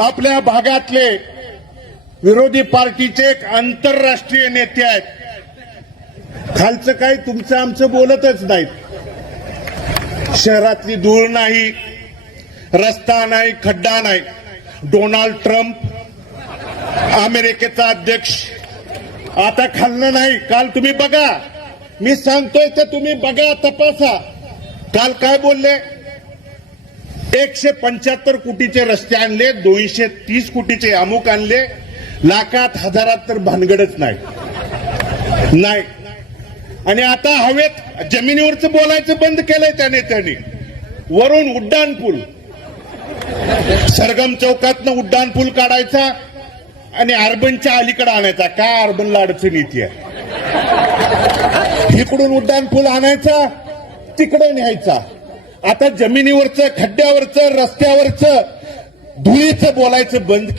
आपल्या भागातले विरोधी पार्टीचे एक आंतरराष्ट्रीय नेते आहेत. खालचं काही तुमचं आमचं बोलतच नाहीत. शहरातली धूळ नाही, रस्ता नाही, खड्डा नाही. डोनाल्ड ट्रम्प अमेरिकेचा अध्यक्ष आता खाल्लं नाही. काल तुम्ही बघा, मी सांगतोय तर तुम्ही बघा, तपासा. काल काय बोलले? 175 कोटीचे रस्ते आणले, 230 कोटीचे अमुक आणले, लाखात हजारात तर भानगडच नाही. आणि आता हवेत जमिनीवरचं बोलायचं बंद केलंय त्या नेत्यांनी. वरून उड्डाण पूल, सरगम चौकातनं उड्डाण पूल काढायचा आणि अर्बनच्या अलीकडे आणायचा. काय अर्बनला अडचण येते? इकडून उड्डाण पूल आणायचा, तिकडे न्यायचा. आता जमिनीवरचं, खड्ड्यावरचं, रस्त्यावरचं धुळीचं बोलायचं बंद केलं.